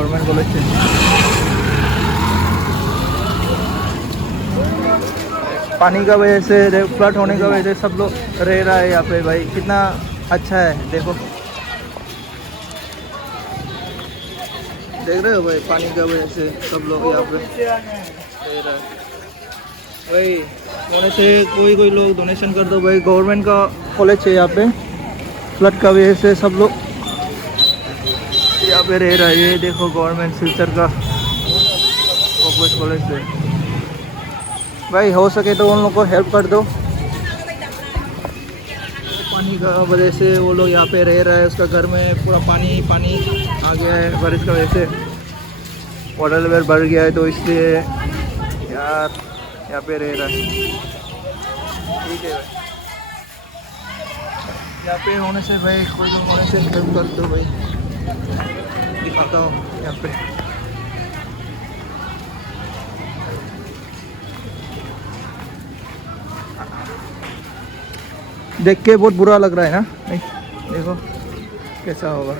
Government college से। पानी का वजह से, फ्लड होने का वजह से सब लोग रह रहा है यहाँ पे भाई। कितना अच्छा है, देखो देख रहे हो भाई, पानी का वजह से सब लोग यहाँ पे रह रहा है भाई। होने से कोई लोग डोनेशन कर दो भाई। गवर्नमेंट का कॉलेज है यहाँ पे, फ्लड का वजह से सब लोग यहाँ पे रह रहा है। ये देखो गवर्नमेंट सिलचर का कॉलेज है भाई। हो सके तो उन लोग को हेल्प कर दो। पानी का वजह से वो लोग यहाँ पे रह रहा है, उसका घर में पूरा पानी आ गया है बारिश का वजह से। वाटर लेवल बढ़ गया है तो इसलिए यार यहाँ पे रह रहा है। ठीक है भाई, यहाँ पे होने से भाई कोई लोग होने से हेल्प कर दो भाई। दिखाता हूँ यहाँ पे। देख के बहुत बुरा लग रहा है ना, नहीं देखो कैसा होगा।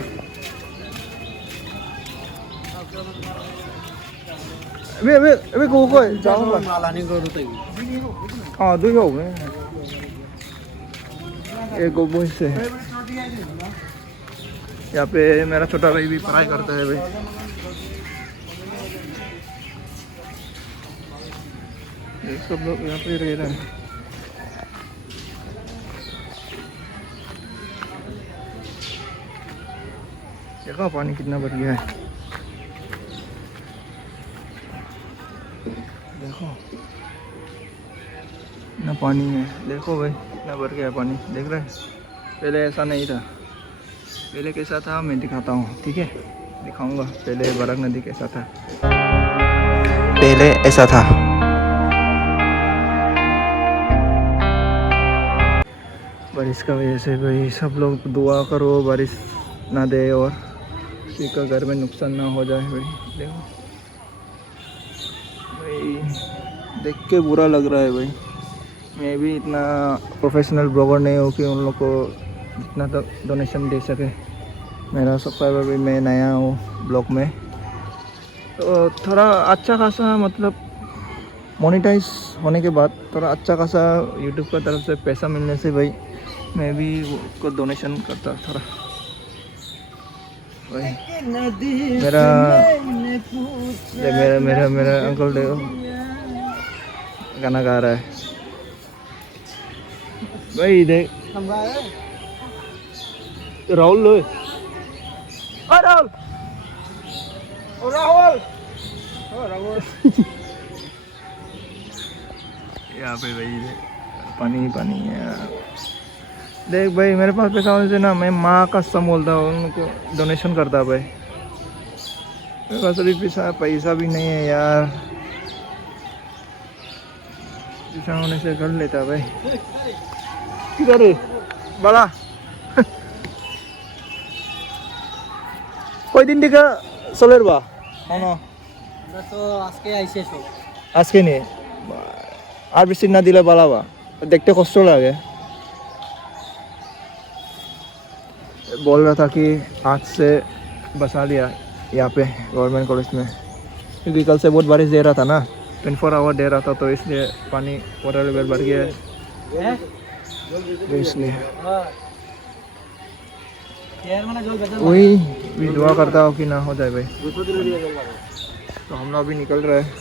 अबे को जाऊंगा हाँ दो ही हो गए। एक गोबो से यहाँ पे मेरा छोटा भाई भी पढ़ाई करता है भाई। ये सब लोग यहाँ पे रह रहे हैं। देखो पानी कितना बढ़ गया है, देखो इतना पानी है। देखो भाई कितना बढ़ गया है पानी, देख रहे हैं। पहले ऐसा नहीं था, पहले कैसा था मैं दिखाता हूँ, ठीक है दिखाऊंगा। पहले बरक नदी कैसा था, पहले ऐसा था। बारिश का वजह से भाई सब लोग दुआ करो बारिश ना दे और किसी का घर में नुकसान ना हो जाए भाई। देखो भाई देख के बुरा लग रहा है भाई। मैं भी इतना प्रोफेशनल ब्लॉगर नहीं हूँ कि उन लोग को जितना तक डोनेशन दे सके। मेरा सब्सक्राइबर भी, मैं नया हूँ ब्लॉग में, तो थोड़ा अच्छा खासा मतलब मोनेटाइज होने के बाद थोड़ा अच्छा खासा यूट्यूब का तरफ से पैसा मिलने से भाई मैं भी उसको डोनेशन करता थोड़ा भाई। मेरा अंकल देखो गाना गा रहा है भाई। देख राहुल यहाँ पे भाई पानी है। देख भाई मेरे पास पैसा होने से ना मैं माँ का कसम बोलता हूँ उनको डोनेशन करता भाई। मेरे पास अभी पैसा भी नहीं है यार, पैसा होने से कर लेता भाई। किधर है बड़ा कोई दिन दिखा सोलर बा हाँ तो आजके आइसे सो आज के नहीं और बेसी ना दिले बाला बा, देखते कष्ट लगे। बोल रहा था कि आज से बसा लिया यहाँ पे गवर्नमेंट कॉलेज में, क्योंकि कल से बहुत बारिश दे रहा था ना, 24 आवर दे रहा था, तो इसलिए पानी वाटर लेवल बढ़ गया है तो इसलिए वही भी दुआ करता हूँ कि ना हो जाए भाई। तो हम लोग अभी निकल रहे हैं।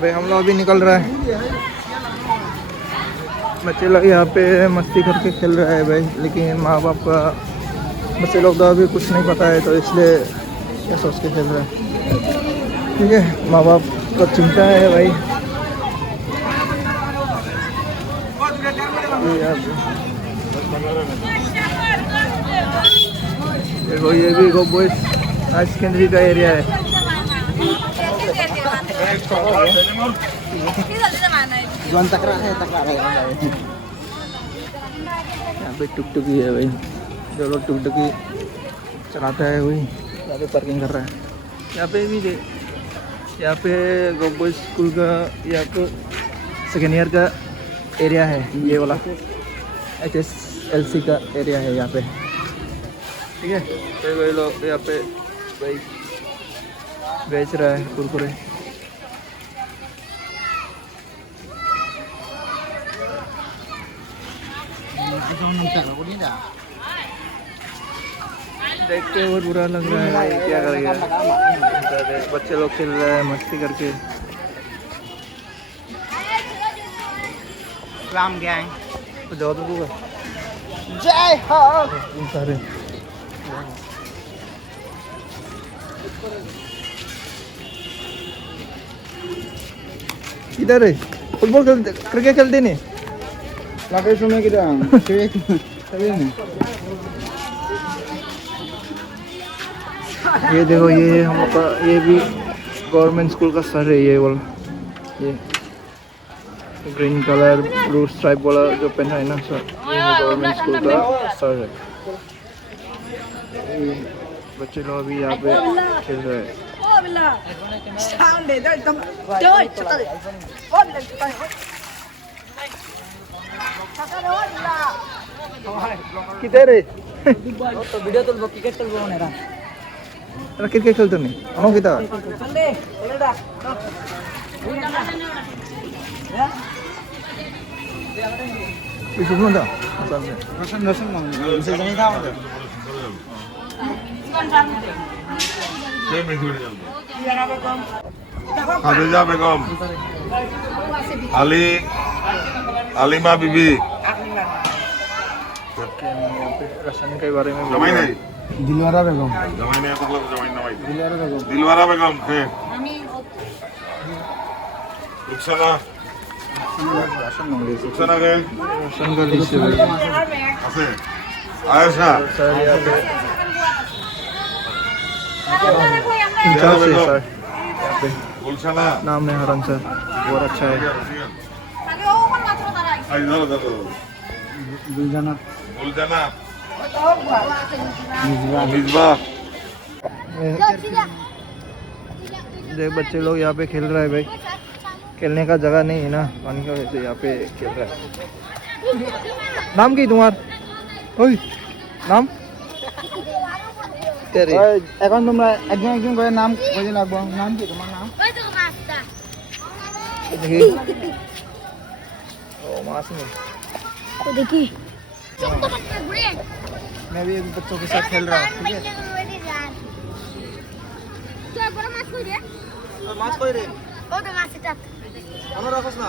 भाई हम लोग अभी निकल रहे हैं। बच्चे लोग यहाँ पे मस्ती करके खेल रहे हैं भाई, लेकिन माँ बाप का बच्चे लोग तो अभी कुछ नहीं पता है, तो इसलिए क्या सोच के खेल रहे हैं। ठीक है, माँ बाप को चिंता है भाई। देखो ये भी गो बॉयज हाई सेकेंडरी का एरिया है। यहाँ पे टुकटुकी है भाई, जो लोग टुकटुकी चलाता है वही यहाँ पे पार्किंग कर रहा है। यहाँ पे भी यहाँ पे गो बॉयज स्कूल का यहाँ पे सेकेंड ईयर का एरिया है, ये वाला HS एलसी का एरिया है यहाँ पे, ठीक है। तो वही लोग यहाँ पे भाई बेच रहा है कुरकुरे। देख के बहुत बुरा लग रहा है भाई, क्या करेगा। बच्चे लोग खेल रहे हैं मस्ती करके। राम गैंग जाओ तो दूंगा जय हो। सारे किधर है? फुटबॉल खेलते, क्रिकेट खेलते नहीं? लगे सुने कि ये देखो, ये हम लोग का, ये भी गवर्नमेंट स्कूल का सर है। ये वाला, ये ग्रीन कलर ब्लू स्ट्राइप वाला जो पहना है ना सर, ये गवर्नमेंट स्कूल का सर है। ये बच्चे लोग अभी यहाँ पे खेल रहे हैं। किधर है? तो वीडियो तुलबो क्रिकेट तुलबो नेरा क्रिकेट खेलते नहीं ano kita चले दा bisa belum dah asalnya रोशन bisa जाने था खादिजा बेगम, आलिमा बीबी, राशन के बारे में जमाई नहीं, दिलवारा बेगम जमाई नहीं, मतलब जमाई नवाई, दिलवारा बेगम दिलवारा बेगम है, रुखसाना, रुखसाना है, राशन का लिस्ट है ऐसे, आयशा, सर यहाँ पे इंचार्ज है सर यहाँ पे, गुलशना, नाम है हरन सर, बहुत अच्छा है। आई इधर गुलजाना गुलजना, मिजबा, देख बच्चे लोग यहाँ पे खेल रहे हैं भाई, खेलने का जगह नहीं है ना पानी का वजह से यहाँ पे खेल रहा है। नाम की तुम्हार? ओए नाम तेरे এখন তোমরা একজন একজন করে নাম কইতে লাগবো নাম কি তোমার নাম देखिए ओ मास में तो देखिए मैं भी अभी बच्चों के साथ खेल रहा हूँ ठीक है क्या बड़ा माछ कोई रे मास कोई रे ओ तो माछ এটা অনুরাগ না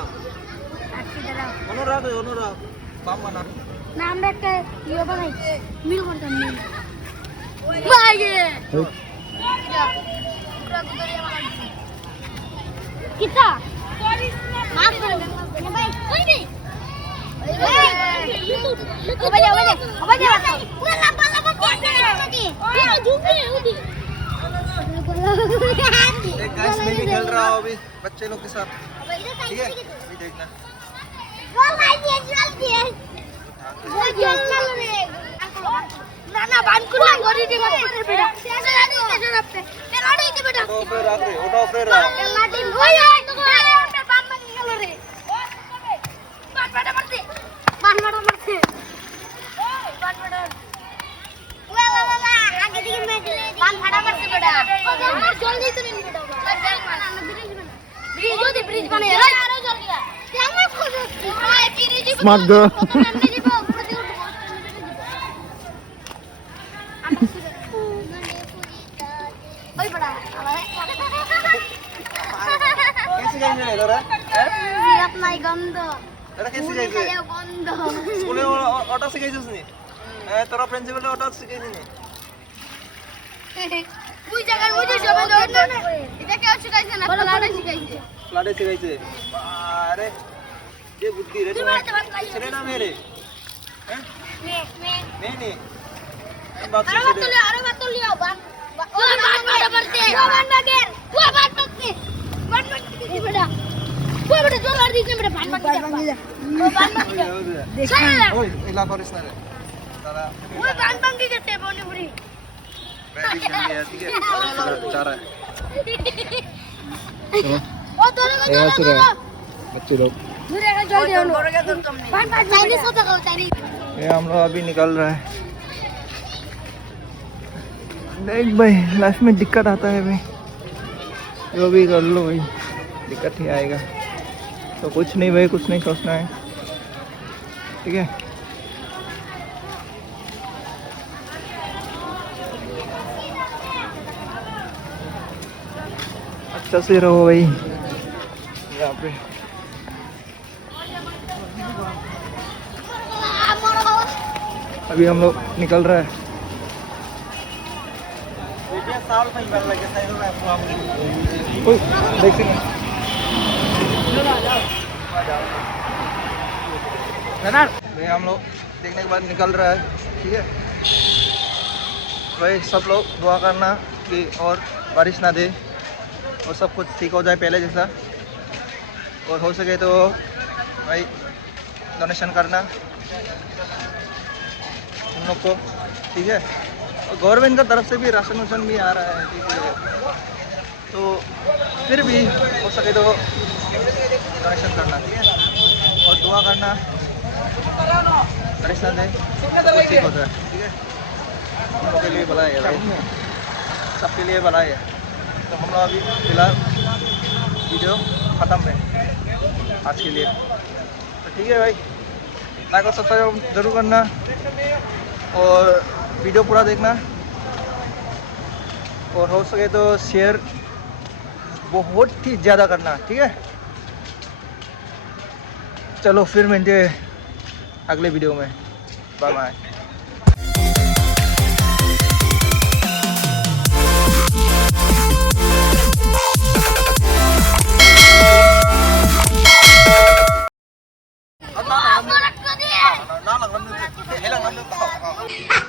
আজকে দাঁড়াও অনুরাগ বাম বানা না আমরা একটা ইয়ে বানাই মিল করতাম মিল বাইরে কিতা মাছ ধরে ভাই কই রে पूरा लंबा लंबा नाকি पूरा झूमे होती एक गाइस मैं भी खेल रहा हूँ अभी बच्चे लोग के साथ ठीक है अभी देखना ना ना बांध को ना गोरी दे बेटा चला दे बेटा चला दे बेटा उठाओ फिर रख रे उठाओ फिर रख लाठी ओए ओए तो पे बांध में निकल रे बांध बेटा मरते बांध बेटा मरते बांध बेटा वाला वाला आगे दिखे मैं बांध फाटा मरते बेटा जल्दी तो नहीं बेटा ब्रिज जो दे ब्रिज बने यार जल गया क्या मत खोद हाय ब्रिज स्मार्ट गर्ल ओए बड़ा कैसे जाएंगे इधर है सिरप নাই গন্ধ এটা कैसे जाएंगे গন্ধ স্কুলে অটো শিখাইছিস নি তোরা প্রিন্সিপাল অটো শিখাইছিস নি ওই জায়গার মধ্যে সবাই দৌড় না এটা কেউ শিখাইছে না ফলাড়া শিখাইছে ফ্লাডে শিখাইছে আরে যে বুদ্ধি রে ছেলে না মেরে হ্যাঁ মে नहीं बाकी আরো বাত লিও বান ও বান বাড়া পড়তে ও বান বাগের ও বান পড়তে বান পড়তে দিছি বেটা ও বেটা জোর আর দিছি বেটা বান পড়তে ও বান পড়তে দেখ ওই এলা করিস না রে তারা ও বান ভাঙ্গি যেতে বনি বুড়ি बैटरी चल गया ठीक है जा रहा है ও তোরে ये हंस रहा है बच्चे लोग। দূরে গেল জলদি হলো বান বান চাইনিজ কথা কও চাইনিজ ये हम लोग अभी निकल रहा है। देख भाई, लाइफ में दिक्कत आता है भाई, जो भी कर लो भाई दिक्कत ही आएगा। तो कुछ नहीं भाई, कुछ नहीं सोचना है, ठीक है। अच्छा से रहो भाई यहाँ पे। अभी हम लोग निकल रहा है। ओए, देखेंगे भाई, हम लोग देखने के बाद निकल रहा है, ठीक है भाई। सब लोग दुआ करना कि और बारिश ना दे और सब कुछ ठीक हो जाए पहले जैसा, और हो सके तो भाई डोनेशन करना उन लोग को, ठीक है। और गवर्नमेंट का तरफ से भी राशन वाशन भी आ रहा है, ठीक है। तो फिर भी हो सके तो डोनेशन करना, ठीक है। और दुआ करना बारिश ना दे, सब कुछ ठीक हो जाए, ठीक है। हम लोग के लिए भला है भाई, सबके लिए भला है। तो हम लोग अभी फिलहाल वीडियो ख़त्म है आज के लिए, तो ठीक है भाई। लाइक और सब्सक्राइब जरूर करना और वीडियो पूरा देखना, और हो सके तो शेयर बहुत ही ज़्यादा करना, ठीक है। चलो फिर मिलते हैं अगले वीडियो में, bye bye. Apa nak kau dia? Nó là con nước. Thế là con nước.